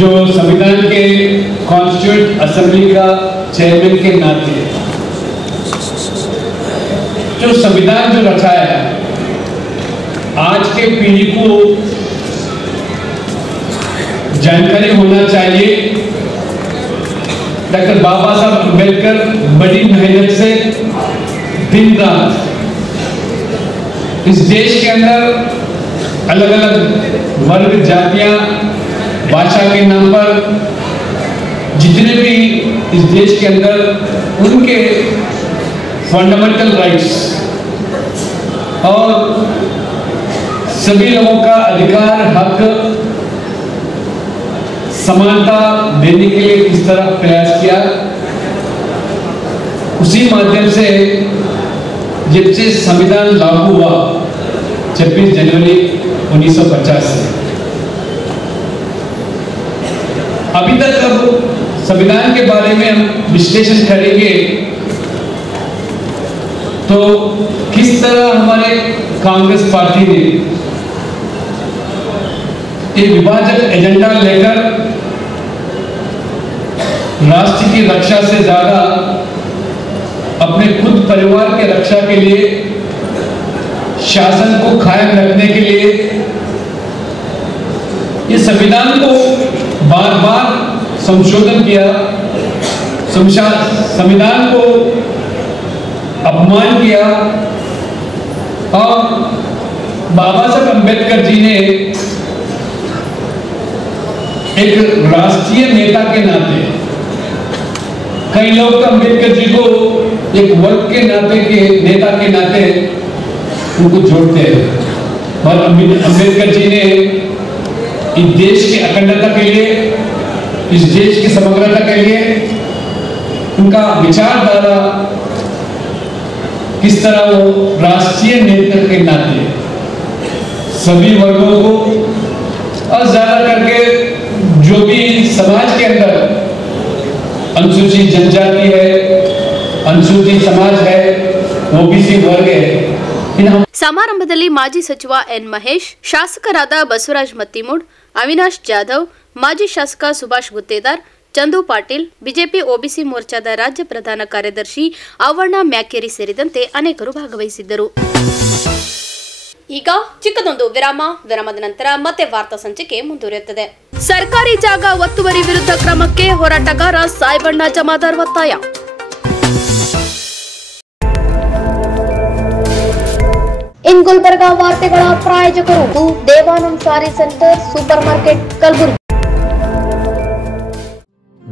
जो संविधान के कॉन्स्टिट्यूंट असेंबली का चेयरमैन के नाते जो संविधान जो रचाया है, आज के पीढ़ी को जानकारी होना चाहिए. डॉक्टर बाबा साहब अंबेडकर बड़ी मेहनत से दिन रात इस देश के अंदर अलग अलग वर्ग, जातियां, भाषा के नाम पर जितने भी इस देश के अंदर उनके फंडामेंटल राइट्स और सभी लोगों का अधिकार, हक, समानता देने के लिए किस तरह प्रयास किया, उसी माध्यम से जब से संविधान लागू हुआ 26 जनवरी 1950 से अभी तक अब संविधान के बारे में हम विश्लेषण करेंगे तो किस तरह हमारे कांग्रेस पार्टी ने एक विभाजन एजेंडा लेकर राष्ट्र की रक्षा से ज्यादा अपने खुद परिवार के रक्षा के लिए, शासन को कायम रखने के लिए ये संविधान को बार बार संशोधन किया, संविधान को अपमान किया और बाबा साहब अंबेडकर जी ने एक राष्ट्रीय नेता के नाते, कई लोग तो अंबेडकर जी को एक वर्ग के नाते के नेता के नाते उनको जोड़ते हैं, और अंबेडकर जी ने इस देश की अखंडता के लिए, इस देश की समग्रता के लिए उनका विचारधारा किस तरह वो राष्ट्रीय नेता के नाते सभी वर्गों को और ज्यादा करके जो भी समाज के अंदर अनुसूचित जनजाति है, अनुसूचित समाज है, ओबीसी वर्ग है. ಸಮಾರಂಭದಲ್ಲಿ ಮಾಜಿ ಸಚಿವ ಎನ್ ಮಹೇಶ್, ಶಾಸಕರಾದ ಬಸವರಾಜ್ ಮತ್ತಿಮೂಡ್, ಅವಿನಾಶ್ ಜಾಧವ್, ಮಾಜಿ ಶಾಸಕ ಸುಭಾಷ್ ಗುತ್ತೇದಾರ್, ಚಂದು ಪಾಟೀಲ್, ಬಿಜೆಪಿ ಒಬಿಸಿ ಮೋರ್ಚಾದ ರಾಜ್ಯ ಪ್ರಧಾನ ಕಾರ್ಯದರ್ಶಿ ಅವರ್ಣ ಮ್ಯಾಕೇರಿ ಸೇರಿದಂತೆ ಅನೇಕರು ಭಾಗವಹಿಸಿದ್ದರು. ಈಗ ಚಿಕ್ಕದೊಂದು ವಿರಾಮದ ನಂತರ ಮತ್ತೆ ವಾರ್ತಾ ಸಂಚಿಕೆ ಮುಂದುವರಿಯುತ್ತದೆ. ಸರ್ಕಾರಿ ಜಾಗ ಒತ್ತುವರಿ ವಿರುದ್ಧ ಕ್ರಮಕ್ಕೆ ಹೋರಾಟಗಾರ ಸಾಯಿಬಣ್ಣ ಜಮಾದಾರ್ ಒತ್ತಾಯ. ಇನ್ ಗುಲ್ಬರ್ಗಾ ವಾರ್ತೆಗಳ ಪ್ರಾಯೋಜಕರು Devanand sari centre super market Kalaburagi.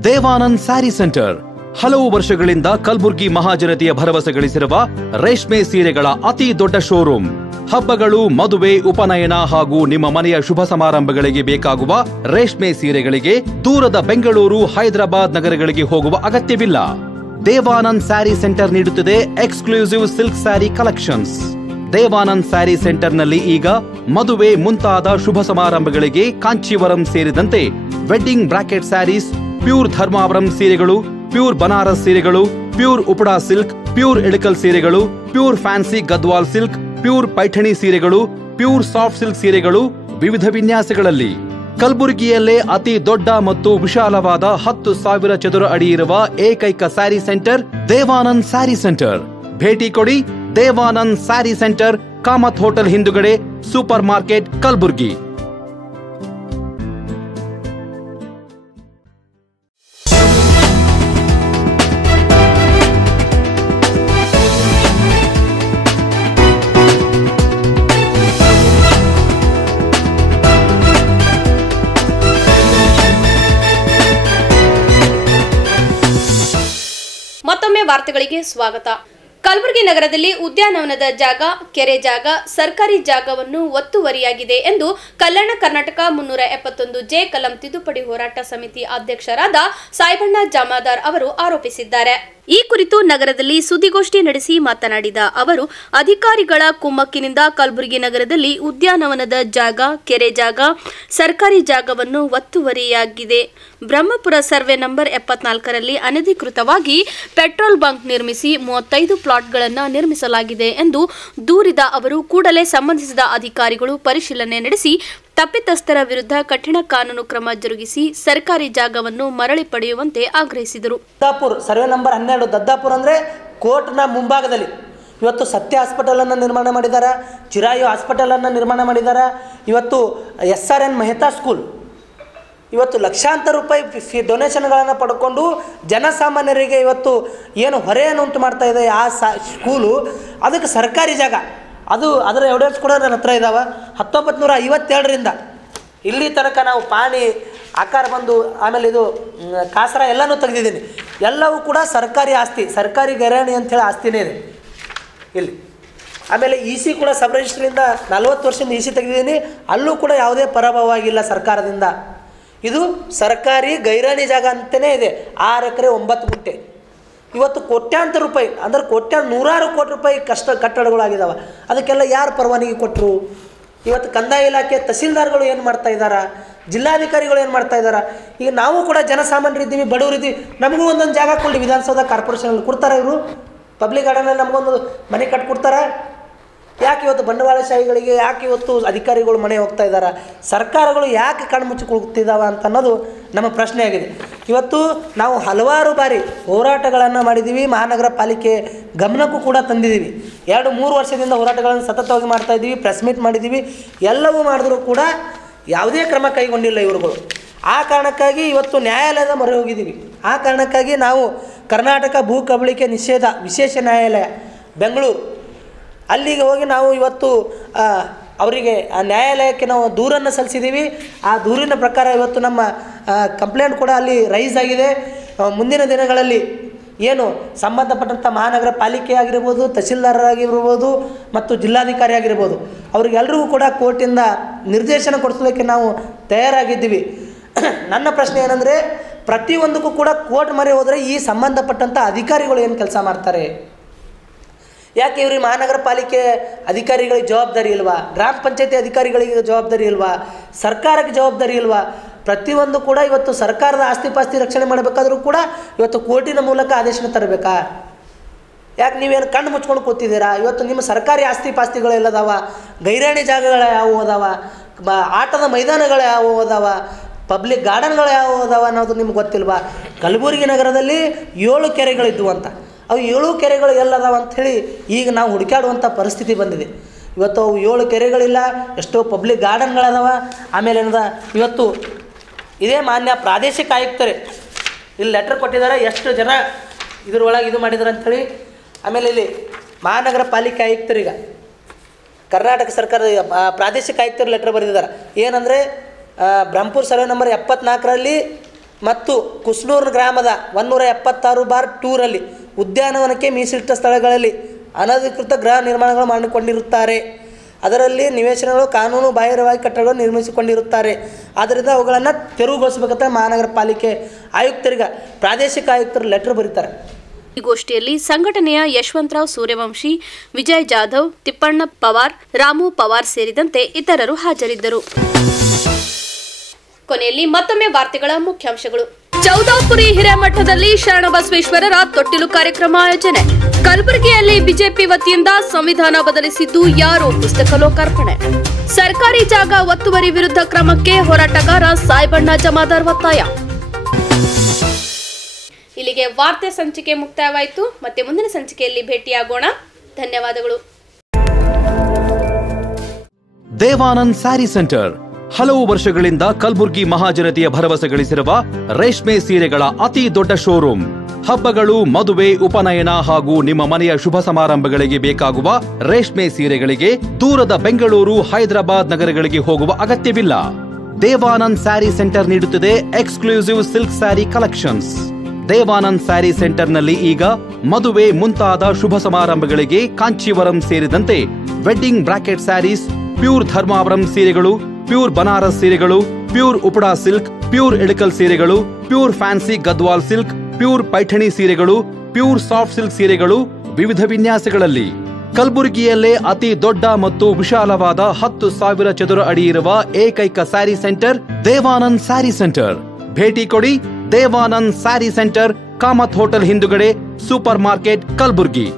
Devanand sari centre ಹಲವು ವರ್ಷಗಳಿಂದ ಕಲಬುರ್ಗಿ ಮಹಾಜನತೆಯ ಭರವಸೆ ಗಳಿಸಿರುವ ರೇಷ್ಮೆ ಸೀರೆಗಳ ಅತಿ ದೊಡ್ಡ ಶೋರೂಮ್. ಹಬ್ಬಗಳು, ಮದುವೆ, ಉಪನಯನ ಹಾಗೂ ನಿಮ್ಮ ಮನೆಯ ಶುಭ ಸಮಾರಂಭಗಳಿಗೆ ಬೇಕಾಗುವ ರೇಷ್ಮೆ ಸೀರೆಗಳಿಗೆ ದೂರದ ಬೆಂಗಳೂರು, ಹೈದರಾಬಾದ್ ನಗರಗಳಿಗೆ ಹೋಗುವ ಅಗತ್ಯವಿಲ್ಲ. ದೇವಾನಂದ್ ಸ್ಯಾರಿ ಸೆಂಟರ್ ನೀಡುತ್ತಿದೆ exclusive silk sari collections. Devanand sari ಸೆಂಟರ್ನಲ್ಲಿ ಈಗ ಮದುವೆ ಮುಂತಾದ ಶುಭ ಸಮಾರಂಭಗಳಿಗೆ ಕಾಂಚೀವರಂ ಸೇರಿದಂತೆ wedding bracket saris, pure Dharmavaram ಸೀರೆಗಳು, ಪ್ಯೂರ್ ಬನಾರಸ್ ಸೀರೆಗಳು, pure Uppada silk, pure Ilkal ಸೀರೆಗಳು, pure fancy Gadwal silk, pure Paithani ಸೀರೆಗಳು, ಪ್ಯೂರ್ ಸಾಫ್ಟ್ ಸಿಲ್ಕ್ ಸೀರೆಗಳು ವಿವಿಧ ವಿನ್ಯಾಸಗಳಲ್ಲಿ. ಕಲಬುರಗಿಯಲ್ಲೇ ಅತಿ ದೊಡ್ಡ ಮತ್ತು ವಿಶಾಲವಾದ 10,000 ಚದುರ ಅಡಿ ಇರುವ ಏಕೈಕ ಸ್ಯಾರಿ ಸೆಂಟರ್ ದೇವಾನಂದ್ ಸ್ಯಾರಿ ಸೆಂಟರ್. ಭೇಟಿ ಕೊಡಿ. ದೇವಾನಂದ್ ಸ್ಯಾರಿ ಸೆಂಟರ್, ಕಾಮತ್ ಹೋಟೆಲ್ ಹಿಂದುಗಡೆ, ಸೂಪರ್ ಮಾರ್ಕೆಟ್, ಕಲಬುರಗಿ. ಮತ್ತೊಮ್ಮೆ ವಾರ್ತೆಗಳಿಗೆ ಸ್ವಾಗತ. ಕಲಬುರಗಿ ನಗರದಲ್ಲಿ ಉದ್ಯಾನವನದ ಜಾಗ, ಕೆರೆ ಜಾಗ, ಸರ್ಕಾರಿ ಜಾಗವನ್ನು ಒತ್ತುವರಿಯಾಗಿದೆ ಎಂದು ಕಲ್ಯಾಣ ಕರ್ನಾಟಕ 371 ಕಲಂ ತಿದ್ದುಪಡಿ ಹೋರಾಟ ಸಮಿತಿ ಅಧ್ಯಕ್ಷರಾದ ಸಾಯಿಬಣ್ಣ ಜಮಾದಾರ್ ಅವರು ಆರೋಪಿಸಿದ್ದಾರೆ. ಈ ಕುರಿತು ನಗರದಲ್ಲಿ ಸುದ್ದಿಗೋಷ್ಠಿ ನಡೆಸಿ ಮಾತನಾಡಿದ ಅವರು, ಅಧಿಕಾರಿಗಳ ಕುಮ್ಮಕ್ಕಿನಿಂದ ಕಲಬುರಗಿ ನಗರದಲ್ಲಿ ಉದ್ಯಾನವನದ ಜಾಗ, ಕೆರೆ ಜಾಗ, ಸರ್ಕಾರಿ ಜಾಗವನ್ನು ಒತ್ತುವರಿಯಾಗಿದೆ. ಬ್ರಹ್ಮಪುರ ಸರ್ವೆ ನಂಬರ್ 74ರಲ್ಲಿ ಅನಧಿಕೃತವಾಗಿ ಪೆಟ್ರೋಲ್ ಬಂಕ್ ನಿರ್ಮಿಸಿ 35 ಪ್ಲಾಟ್ಗಳನ್ನು ನಿರ್ಮಿಸಲಾಗಿದೆ ಎಂದು ದೂರಿದ ಅವರು, ಕೂಡಲೇ ಸಂಬಂಧಿಸಿದ ಅಧಿಕಾರಿಗಳು ಪರಿಶೀಲನೆ ನಡೆಸಿ ತಪ್ಪಿತಸ್ಥರ ವಿರುದ್ಧ ಕಠಿಣ ಕಾನೂನು ಕ್ರಮ ಜರುಗಿಸಿ ಸರ್ಕಾರಿ ಜಾಗವನ್ನು ಮರಳಿ ಪಡೆಯುವಂತೆ ಆಗ್ರಹಿಸಿದರು. ದದ್ದಾಪುರ ಸರ್ವೆ ನಂಬರ್ 12 ದದ್ದಾಪುರ ಅಂದರೆ ಕೋರ್ಟ್ನ ಮುಂಭಾಗದಲ್ಲಿ ಇವತ್ತು ಸತ್ಯ ಹಾಸ್ಪಿಟಲನ್ನು ನಿರ್ಮಾಣ ಮಾಡಿದ್ದಾರೆ, ಚಿರಾಯು ಹಾಸ್ಪಿಟಲನ್ನು ನಿರ್ಮಾಣ ಮಾಡಿದ್ದಾರೆ. ಇವತ್ತು SRN ಮೆಹ್ತಾ ಸ್ಕೂಲ್ ಇವತ್ತು ಲಕ್ಷಾಂತರ ರೂಪಾಯಿ ಡೊನೇಷನ್ಗಳನ್ನು ಪಡ್ಕೊಂಡು ಜನಸಾಮಾನ್ಯರಿಗೆ ಇವತ್ತು ಏನು ಹೊರೆಯನ್ನು ಉಂಟು ಮಾಡ್ತಾ ಇದೆ ಆ ಸ್ಕೂಲು. ಅದಕ್ಕೆ ಸರ್ಕಾರಿ ಜಾಗ, ಅದು ಅದರ ಎವಿಡೆನ್ಸ್ ಕೂಡ ನನ್ನ ಹತ್ರ ಇದ್ದಾವೆ. 1957ರಿಂದ ಇಲ್ಲಿ ತನಕ ನಾವು ಪಾಣಿ ಆಕಾರ ಬಂದು ಆಮೇಲೆ ಇದು ಕಾಸರ ಎಲ್ಲನೂ ತೆಗೆದಿದ್ದೀನಿ. ಎಲ್ಲವೂ ಕೂಡ ಸರ್ಕಾರಿ ಆಸ್ತಿ, ಸರ್ಕಾರಿ ಗರಾಣಿ ಅಂಥೇಳಿ ಆಸ್ತಿನೇ ಇದೆ ಇಲ್ಲಿ. ಆಮೇಲೆ EC ಕೂಡ ಸಬ್ ರಿಜಿಸ್ಟ್ರಿಂದ 40 ವರ್ಷದಿಂದ EC ತೆಗೆದಿದ್ದೀನಿ, ಅಲ್ಲೂ ಕೂಡ ಯಾವುದೇ ಪರಭಾವಾಗಿಲ್ಲ ಸರ್ಕಾರದಿಂದ. ಇದು ಸರ್ಕಾರಿ ಗೈರಾಣಿ ಜಾಗ ಅಂತಲೇ ಇದೆ. 6 ಎಕರೆ 9 ಗುಂಟೆ. ಇವತ್ತು ಕೋಟ್ಯಾಂತರ ರೂಪಾಯಿ ಅಂದರೆ ನೂರಾರು ಕೋಟಿ ರೂಪಾಯಿ ಕಟ್ಟಡಗಳಾಗಿದ್ದಾವೆ. ಅದಕ್ಕೆಲ್ಲ ಯಾರು ಪರವಾನಗಿ ಕೊಟ್ಟರು? ಇವತ್ತು ಕಂದಾಯ ಇಲಾಖೆ ತಹಸೀಲ್ದಾರ್ಗಳು ಏನು ಮಾಡ್ತಾ ಇದ್ದಾರೆ, ಜಿಲ್ಲಾಧಿಕಾರಿಗಳು ಏನು ಮಾಡ್ತಾ ಇದ್ದಾರೆ? ಈಗ ನಾವು ಕೂಡ ಜನಸಾಮಾನ್ಯರಿದ್ದೀವಿ, ಬಡವರಿದ್ದೀವಿ, ನಮಗೂ ಒಂದೊಂದು ಜಾಗ ಕೊಡಿ. ವಿಧಾನಸೌಧ ಕಾರ್ಪೊರೇಷನಲ್ಲಿ ಕೊಡ್ತಾರೆ ಇವರು, ಪಬ್ಲಿಕ್ ಗಾರ್ಡನಲ್ಲಿ ನಮಗೊಂದು ಮನೆ ಕಟ್ಕೊಡ್ತಾರೆ. ಯಾಕೆ ಇವತ್ತು ಬಂಡವಾಳಶಾಹಿಗಳಿಗೆ ಯಾಕೆ ಇವತ್ತು ಅಧಿಕಾರಿಗಳು ಮನೆ ಹೋಗ್ತಾ ಇದ್ದಾರೆ? ಸರ್ಕಾರಗಳು ಯಾಕೆ ಕಣ್ಮುಚ್ಚಿ ಕೂಗ್ತಿದ್ದಾವೆ ಅಂತ ಅನ್ನೋದು ನಮ್ಮ ಪ್ರಶ್ನೆ ಆಗಿದೆ. ಇವತ್ತು ನಾವು ಹಲವಾರು ಬಾರಿ ಹೋರಾಟಗಳನ್ನು ಮಾಡಿದ್ದೀವಿ, ಮಹಾನಗರ ಪಾಲಿಕೆ ಗಮನಕ್ಕೂ ಕೂಡ ತಂದಿದ್ದೀವಿ. 2-3 ವರ್ಷದಿಂದ ಹೋರಾಟಗಳನ್ನು ಸತತವಾಗಿ ಮಾಡ್ತಾಯಿದ್ದೀವಿ, ಪ್ರೆಸ್ ಮೀಟ್ ಮಾಡಿದ್ದೀವಿ. ಎಲ್ಲವೂ ಮಾಡಿದ್ರೂ ಕೂಡ ಯಾವುದೇ ಕ್ರಮ ಕೈಗೊಂಡಿಲ್ಲ ಇವರುಗಳು. ಆ ಕಾರಣಕ್ಕಾಗಿ ಇವತ್ತು ನ್ಯಾಯಾಲಯದ ಮೊರೆ ಹೋಗಿದ್ದೀವಿ. ಆ ಕಾರಣಕ್ಕಾಗಿ ನಾವು ಕರ್ನಾಟಕ ಭೂ ಕಬಳಿಕೆ ನಿಷೇಧ ವಿಶೇಷ ನ್ಯಾಯಾಲಯ ಬೆಂಗಳೂರು ಅಲ್ಲಿಗೆ ಹೋಗಿ ನಾವು ಇವತ್ತು ಅವರಿಗೆ ಆ ನ್ಯಾಯಾಲಯಕ್ಕೆ ನಾವು ದೂರನ್ನು ಸಲ್ಲಿಸಿದ್ದೀವಿ. ಆ ದೂರಿನ ಪ್ರಕಾರ ಇವತ್ತು ನಮ್ಮ ಕಂಪ್ಲೇಂಟ್ ಕೂಡ ಅಲ್ಲಿ ರೈಸ್ ಆಗಿದೆ. ಮುಂದಿನ ದಿನಗಳಲ್ಲಿ ಏನು ಸಂಬಂಧಪಟ್ಟಂಥ ಮಹಾನಗರ ಪಾಲಿಕೆ ಆಗಿರ್ಬೋದು, ತಹಸೀಲ್ದಾರರಾಗಿರ್ಬೋದು ಮತ್ತು ಜಿಲ್ಲಾಧಿಕಾರಿ ಆಗಿರ್ಬೋದು, ಅವರಿಗೆಲ್ಲರಿಗೂ ಕೂಡ ಕೋರ್ಟಿಂದ ನಿರ್ದೇಶನ ಕೊಡಿಸಲಿಕ್ಕೆ ನಾವು ತಯಾರಾಗಿದ್ದೀವಿ. ನನ್ನ ಪ್ರಶ್ನೆ ಏನಂದರೆ, ಪ್ರತಿಯೊಂದಕ್ಕೂ ಕೂಡ ಕೋರ್ಟ್ ಮೊರೆ ಹೋದರೆ ಈ ಸಂಬಂಧಪಟ್ಟಂಥ ಅಧಿಕಾರಿಗಳು ಏನು ಕೆಲಸ ಮಾಡ್ತಾರೆ? ಯಾಕೆ ಇವ್ರಿಗೆ ಮಹಾನಗರ ಪಾಲಿಕೆ ಅಧಿಕಾರಿಗಳಿಗೆ ಜವಾಬ್ದಾರಿ ಇಲ್ವಾ? ಗ್ರಾಮ ಪಂಚಾಯತಿ ಅಧಿಕಾರಿಗಳಿಗೆ ಜವಾಬ್ದಾರಿ ಇಲ್ವಾ? ಸರ್ಕಾರಕ್ಕೆ ಜವಾಬ್ದಾರಿ ಇಲ್ವಾ? ಪ್ರತಿಯೊಂದು ಕೂಡ ಇವತ್ತು ಸರ್ಕಾರದ ಆಸ್ತಿ ಪಾಸ್ತಿ ರಕ್ಷಣೆ ಮಾಡಬೇಕಾದ್ರೂ ಕೂಡ ಇವತ್ತು ಕೋರ್ಟಿನ ಮೂಲಕ ಆದೇಶನ ತರಬೇಕಾ? ಯಾಕೆ ನೀವೇನು ಕಣ್ಣು ಮುಚ್ಕೊಂಡು ಕೂತಿದ್ದೀರಾ? ಇವತ್ತು ನಿಮ್ಮ ಸರ್ಕಾರಿ ಆಸ್ತಿ ಪಾಸ್ತಿಗಳೆಲ್ಲದಾವ, ಗೈರಾಣಿ ಜಾಗಗಳು ಯಾವುವು ಅದಾವ, ಆಟದ ಮೈದಾನಗಳು ಯಾವುವು ಅದಾವ, ಪಬ್ಲಿಕ್ ಗಾರ್ಡನ್ಗಳು ಯಾವುವು ಅದಾವ ಅನ್ನೋದು ನಿಮ್ಗೆ ಗೊತ್ತಿಲ್ವಾ? ಕಲಬುರಗಿ ನಗರದಲ್ಲಿ 7 ಕೆರೆಗಳಿದ್ವು ಅಂತ. ಅವು 7 ಕೆರೆಗಳು ಎಲ್ಲದಾವ ಅಂಥೇಳಿ ಈಗ ನಾವು ಹುಡುಕಾಡುವಂಥ ಪರಿಸ್ಥಿತಿ ಬಂದಿದೆ. ಇವತ್ತು ಅವು 7 ಕೆರೆಗಳಿಲ್ಲ, ಎಷ್ಟೋ ಪಬ್ಲಿಕ್ ಗಾರ್ಡನ್ಗಳದಾವ. ಆಮೇಲೆ ಏನದ ಇವತ್ತು ಇದೇ ಮಾನ್ಯ ಪ್ರಾದೇಶಿಕ ಆಯುಕ್ತರೇ ಇಲ್ಲಿ ಲೆಟರ್ ಕೊಟ್ಟಿದ್ದಾರೆ, ಎಷ್ಟು ಜನ ಇದ್ರೊಳಗೆ ಇದು ಮಾಡಿದ್ದಾರೆ ಅಂಥೇಳಿ. ಆಮೇಲೆ ಇಲ್ಲಿ ಮಹಾನಗರ ಪಾಲಿಕೆ ಆಯುಕ್ತರೀಗ ಕರ್ನಾಟಕ ಸರ್ಕಾರದ ಪ್ರಾದೇಶಿಕ ಆಯುಕ್ತರು ಲೆಟರ್ ಬರೆದಿದ್ದಾರೆ. ಏನಂದರೆ ಬ್ರಹ್ಮಪುರ ಸರ್ವೆ ನಂಬರ್ 74ರಲ್ಲಿ ಮತ್ತು ಕುಸ್ನೂರು ಗ್ರಾಮದ 176/2ರಲ್ಲಿ ಉದ್ಯಾನವನಕ್ಕೆ ಮೀಸಲಿಟ್ಟ ಸ್ಥಳಗಳಲ್ಲಿ ಅನಧಿಕೃತ ಗೃಹ ನಿರ್ಮಾಣಗಳು ಮಾಡಿಕೊಂಡಿರುತ್ತಾರೆ. ಅದರಲ್ಲಿ ನಿವೇಶನಗಳು ಕಾನೂನು ಬಾಹಿರವಾಗಿ ಕಟ್ಟಡಗಳು ನಿರ್ಮಿಸಿಕೊಂಡಿರುತ್ತಾರೆ. ಆದ್ದರಿಂದ ಅವುಗಳನ್ನು ತೆರವುಗೊಳಿಸಬೇಕಂತ ಮಹಾನಗರ ಪಾಲಿಕೆ ಆಯುಕ್ತರಿಗೆ ಪ್ರಾದೇಶಿಕ ಆಯುಕ್ತರು ಲೆಟರ್ ಬರೀತಾರೆ. ಈ ಗೋಷ್ಠಿಯಲ್ಲಿ ಸಂಘಟನೆಯ ಯಶವಂತರಾವ್ ಸೂರ್ಯವಂಶಿ, ವಿಜಯ್ ಜಾಧವ್, ತಿಪ್ಪಣ್ಣ ಪವಾರ್, ರಾಮು ಪವಾರ್ ಸೇರಿದಂತೆ ಇತರರು ಹಾಜರಿದ್ದರು. ಕೊನೆಯಲ್ಲಿ ಮತ್ತೊಮ್ಮೆ ವಾರ್ತೆಗಳ ಮುಖ್ಯಾಂಶಗಳು. ಚೌದಾಪುರಿ ಹಿರೇಮಠದಲ್ಲಿ ಶರಣಬಸವೇಶ್ವರರ ತೊಟ್ಟಿಲು ಕಾರ್ಯಕ್ರಮ ಆಯೋಜನೆ. ಕಲಬುರಗಿಯಲ್ಲಿ ಬಿಜೆಪಿ ವತಿಯಿಂದ ಸಂವಿಧಾನ ಬದಲಿಸಿದ್ದು ಯಾರು ಪುಸ್ತಕ ಲೋಕಾರ್ಪಣೆ. ಸರ್ಕಾರಿ ಜಾಗ ಒತ್ತುವರಿ ವಿರುದ್ಧ ಕ್ರಮಕ್ಕೆ ಹೋರಾಟಗಾರ ಸಾಯ್ಬಣ್ಣ ಜಮಾದಾರ್ ಒತ್ತಾಯ. ಇಲ್ಲಿಗೆ ವಾರ್ತೆ ಸಂಚಿಕೆ ಮುಕ್ತಾಯವಾಯಿತು. ಮತ್ತೆ ಮುಂದಿನ ಸಂಚಿಕೆಯಲ್ಲಿ ಭೇಟಿಯಾಗೋಣ. ಧನ್ಯವಾದಗಳು. ದೇವಾನಂದ್ ಸ್ಯಾರಿ ಸೆಂಟರ್ ಹಲವು ವರ್ಷಗಳಿಂದ ಕಲಬುರ್ಗಿ ಮಹಾಜನತೆಯ ಭರವಸೆ ಗಳಿಸಿರುವ ರೇಷ್ಮೆ ಸೀರೆಗಳ ಅತಿ ದೊಡ್ಡ ಶೋರೂಮ್. ಹಬ್ಬಗಳು, ಮದುವೆ, ಉಪನಯನ ಹಾಗೂ ನಿಮ್ಮ ಮನೆಯ ಶುಭ ಸಮಾರಂಭಗಳಿಗೆ ಬೇಕಾಗುವ ರೇಷ್ಮೆ ಸೀರೆಗಳಿಗೆ ದೂರದ ಬೆಂಗಳೂರು, ಹೈದರಾಬಾದ್ ನಗರಗಳಿಗೆ ಹೋಗುವ ಅಗತ್ಯವಿಲ್ಲ. ದೇವಾನಂದ್ ಸ್ಯಾರಿ ಸೆಂಟರ್ ನೀಡುತ್ತಿದೆ exclusive silk sari collections. Devanand sari ಸೆಂಟರ್ನಲ್ಲಿ ಈಗ ಮದುವೆ ಮುಂತಾದ ಶುಭ ಸಮಾರಂಭಗಳಿಗೆ ಕಾಂಚೀವರಂ ಸೇರಿದಂತೆ wedding bracket saris, pure Dharmavaram ಸೀರೆಗಳು, ಪ್ಯೂರ್ ಬನಾರಸ್ ಸೀರೆಗಳು, pure Uppada silk, pure Ilkal ಸೀರೆಗಳು, pure fancy Gadwal silk, pure Paithani ಸೀರೆಗಳು, ಪ್ಯೂರ್ ಸಾಫ್ಟ್ ಸಿಲ್ಕ್ ಸೀರೆಗಳು ವಿವಿಧ ವಿನ್ಯಾಸಗಳಲ್ಲಿ. ಕಲಬುರಗಿಯಲ್ಲೇ ಅತಿ ದೊಡ್ಡ ಮತ್ತು ವಿಶಾಲವಾದ 10,000 ಚದುರ ಅಡಿ ಇರುವ ಏಕೈಕ ಸ್ಯಾರಿ ಸೆಂಟರ್ ದೇವಾನಂದ್ ಸ್ಯಾರಿ ಸೆಂಟರ್. ಭೇಟಿ ಕೊಡಿ. ದೇವಾನಂದ್ ಸ್ಯಾರಿ ಸೆಂಟರ್, ಕಾಮತ್ ಹೋಟೆಲ್ ಹಿಂದುಗಡೆ, ಸೂಪರ್ ಮಾರ್ಕೆಟ್, ಕಲಬುರ್ಗಿ.